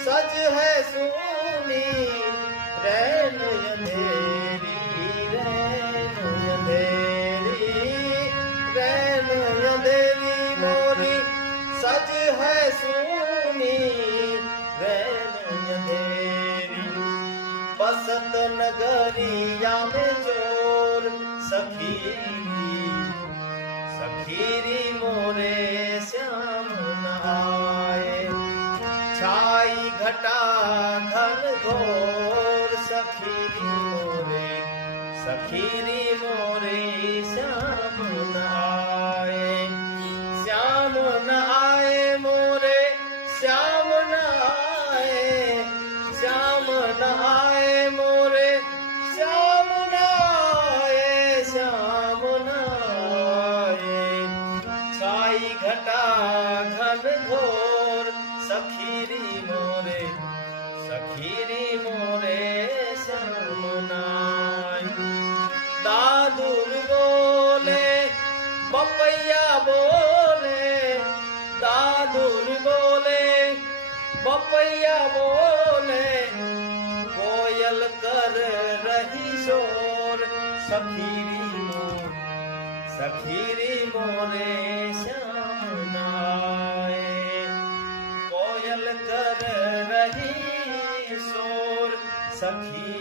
सज है सोनी रैन अंधेरी, रैन अंधेरी, रैन अंधेरी मोरी सज है सोनी रैन अंधेरी। बसत नगरिया में चोर सखीरी, सखीरी मोरे श्याम न आए। छाई घटा घन घोर सखीरी मोरे, सखीरी मोरे श्याम न आए। श्याम न आए मोरे श्याम न आए, श्याम न आए मोरे श्याम न आए, श्याम न आए। छाई घटा घन घोर सखीरी मोरे, सखीरी मोरे श्याम न आए। दादुर बोले बपैया बोले, दादुर बोले बपैया बोले, कोयल कर रही शोर सखीरी मोर, सखीरी मोरे श्याम न आए। कोयल कर रही शोर सखी